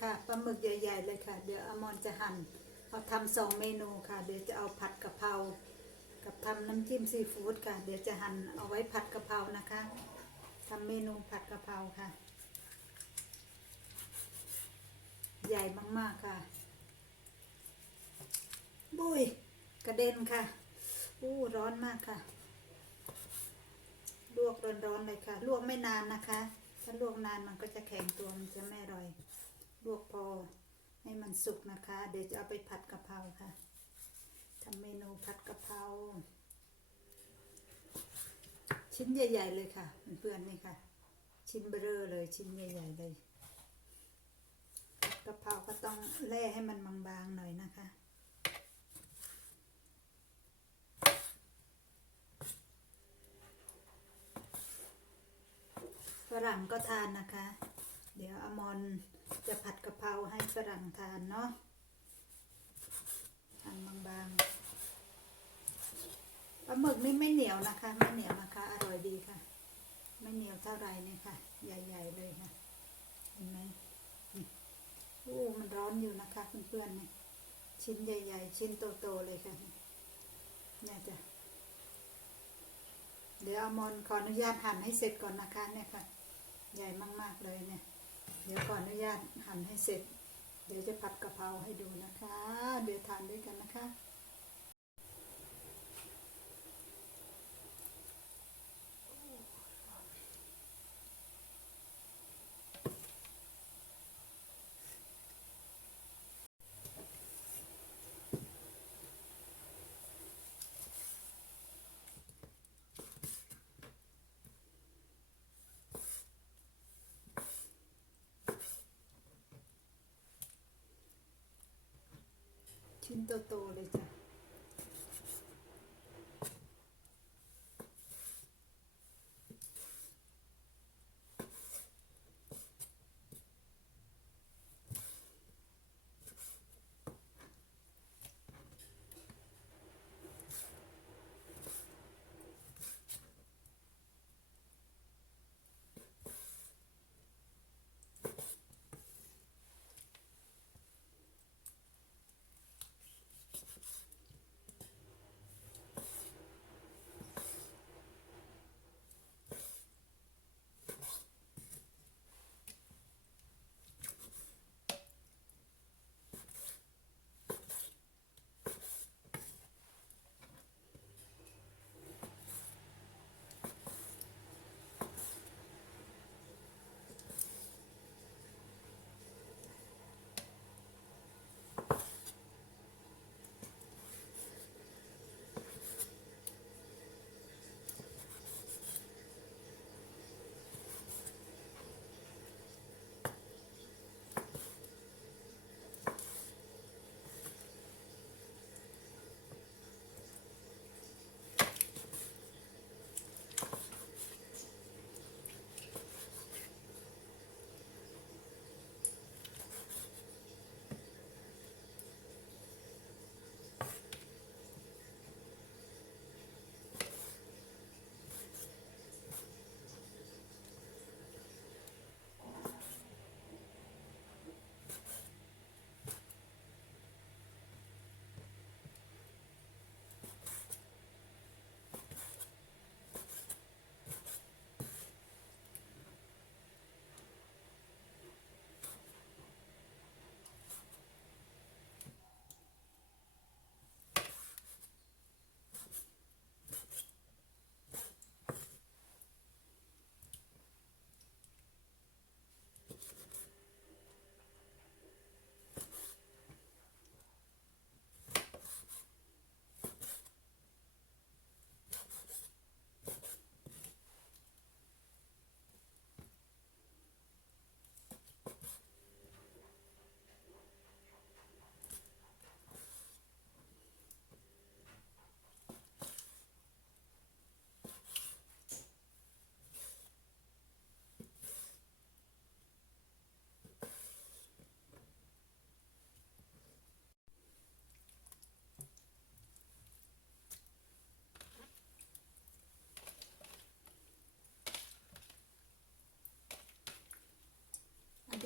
ค่ะปลาหมึกใหญ่ ๆ เลยค่ะ เดี๋ยวอมรจะหั่นเอาทำสองเมนูค่ะ เดี๋ยวจะเอาผัดกะเพรากับทำน้ำจิ้มซีฟู้ดค่ะ เดี๋ยวจะหั่นเอาไว้ผัดกะเพรานะคะทำเมนูผัดกะเพราค่ะ ใหญ่มากๆค่ะ บุยกระเด็นค่ะอู้ร้อนมากค่ะ ลวกร้อนๆเลยค่ะ ลวกไม่นานนะคะ ถ้าลวกนานมันก็จะแข็งตัวมันจะไม่อร่อย ลวกพอให้มันสุกนะคะ เดี๋ยวจะเอาไปผัดกะเพราค่ะทำเมนูผัดกะเพราชิ้นใหญ่ ๆ เลยค่ะเพื่อนๆนี่ค่ะ ชิ้นเบลอเลยชิ้นใหญ่ ๆ เลยกะเพราก็ต้องแล่ให้มันบางๆหน่อยนะคะฝรั่งก็ทานนะคะ เดี๋ยวอมร จะผัดกะเพราให้ฝรั่งทานเนาะหั่นบางๆปลาหมึกนี่ไม่เหนียวนะคะ ไม่เหนียวนะคะ อร่อยดีค่ะ ไม่เหนียวเท่าไหรเนี่ยค่ะ ใหญ่ ๆ เลยค่ะ เห็นไหมนี่โอ้มันร้อนอยู่นะคะเพื่อนๆเนี่ยชิ้นใหญ่ ๆ ชิ้นโตๆเลยค่ะเนี่ยจ้ะเดี๋ยวอมรขออนุญาตหั่นให้เสร็จก่อนนะคะเนี่ยค่ะ ใหญ่มากๆเลยเนี่ย เดี๋ยวขออนุญาตหั่นให้เสร็จ เดี๋ยวจะผัดกะเพราให้ดูนะคะ เดี๋ยวทานด้วยกันนะคะ ชิ้นโตๆเลยจ้ะ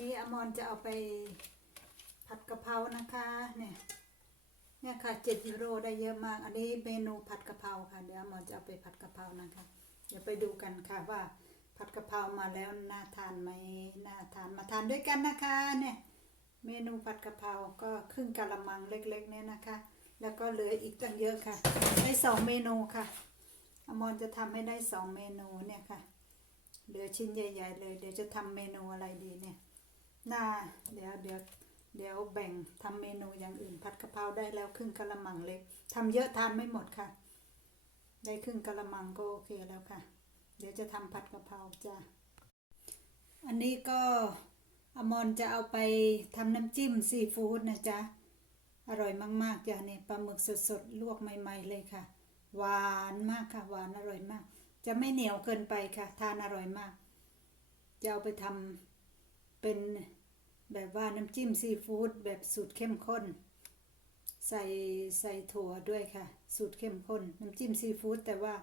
นี้อมรจะเอาไปผัดกะเพรานะคะ เนี่ยเนี่ยค่ะเจ็ดยูโรได้เยอะมาก อันนี้เมนูผัดกะเพราค่ะ เดี๋ยวอมรจะเอาไปผัดกะเพรานะคะ เดี๋ยวไปดูกันค่ะว่าผัดกะเพรามาแล้วน่าทานไหมน่าทานมาทานด้วยกันนะคะ เนี่ย เมนูผัดกะเพราก็ครึ่งกะละมังเล็กๆเนี่ยนะคะ แล้วก็เหลืออีกตั้งเยอะค่ะได้สองเมนูค่ะอมรจะทำให้ได้สองเมนูเนี่ยค่ะเหลือชิ้นใหญ่ ๆ เลย เดี๋ยวจะทำเมนูอะไรดีเนี่ย น้าเดี๋ยวเดี๋ยวเดี๋ยวแบ่งทำเมนูอย่างอื่น ผัดกะเพราได้แล้วครึ่งกะละมังเล็กทำเยอะทานไม่หมดค่ะ ได้ครึ่งกะละมังก็โอเคแล้วค่ะ เดี๋ยวจะทำผัดกะเพราจ้ะอันนี้ก็อมรจะเอาไปทำน้ำจิ้มซีฟู้ดนะจ๊ะอร่อยมากๆจ้ะเนี่ยปลาหมึกสดๆลวกใหม่ๆเลยค่ะ หวานมากค่ะ หวานอร่อยมาก จะไม่เหนียวเกินไปค่ะ ทานอร่อยมาก จะเอาไปทำ เป็นแบบว่าน้ำจิ้มซีฟู้ดแบบสูตรเข้มข้น ใส่ใส่ถั่วด้วยค่ะ สูตรเข้มข้น น้ำจิ้มซีฟู้ดแต่ว่า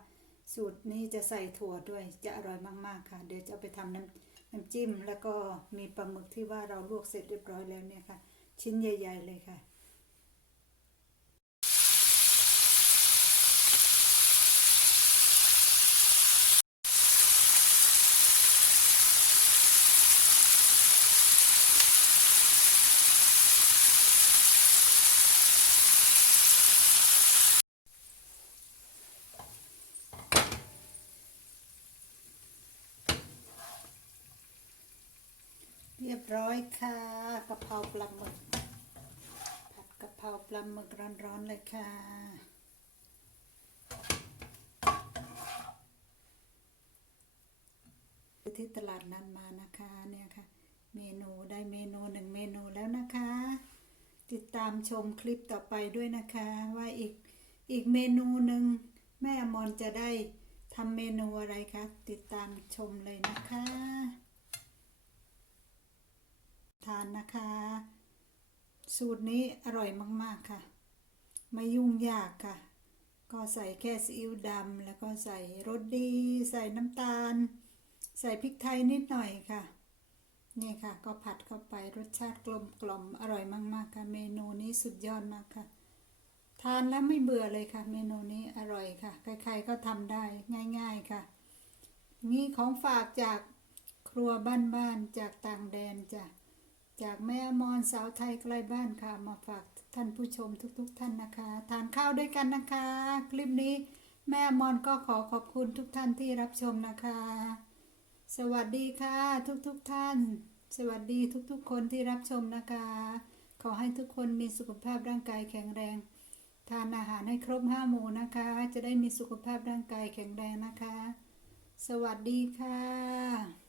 สูตรนี้จะใส่ถั่วด้วยจะอร่อยมาก ๆ ค่ะ เดี๋ยวจะไปทำน้ำน้ำจิ้ม แล้วก็มีปลาหมึกที่ว่าเราลวกเสร็จเรียบร้อยแล้วเนี่ยค่ะ ชิ้นใหญ่ ๆ เลยค่ะ เร้อยค่ะกะเพราปลาหมึกผัดกะเพราปลาหมึกร้อนๆเลยค่ะ ที่ตลาดนันมานะคะเนี่ยค่ะ เมนูได้เมนูหนึ่งเมนูแล้วนะคะ ติดตามชมคลิปต่อไปด้วยนะคะ ว่าอีกอีกเมนูหนึ่งแม่อมรจะได้ทำเมนูอะไรคะ ติดตามชมเลยนะคะานนะคะ สูตรนี้อร่อยมาก ๆ ค่ะ ไม่ยุ่งยากค่ะ ก็ใส่แค่ซีอิ๊วดำแล้วก็ใส่รสดี ใส่น้ำตาล ใส่พริกไทยนิดหน่อยค่ะ นี่ค่ะ ก็ผัดเข้าไปรสชาติกลมกล่อมอร่อยมาก ๆ ค่ะ เมนูนี้สุดยอดมากค่ะ ทานแล้วไม่เบื่อเลยค่ะ เมนูนี้อร่อยค่ะ ใคร ๆ ก็ทำได้ง่าย ๆค่ะ นี่ของฝากจากครัวบ้านๆจากต่างแดนจ้ะ จากแม่อมรสาวไทยใกล้บ้านค่ะมาฝากท่านผู้ชมทุกๆ ท่านนะคะ ทานข้าวด้วยกันนะคะ คลิปนี้แม่อมรก็ขอขอบคุณทุกท่านที่รับชมนะคะ สวัสดีค่ะทุกๆทท่าน สวัสดีทุกๆ คนที่รับชมนะคะ ขอให้ทุกคนมีสุขภาพร่างกายแข็งแรง ทานอาหารให้ครบห้าหมู่นะคะ จะได้มีสุขภาพร่างกายแข็งแรงนะคะ สวัสดีค่ะ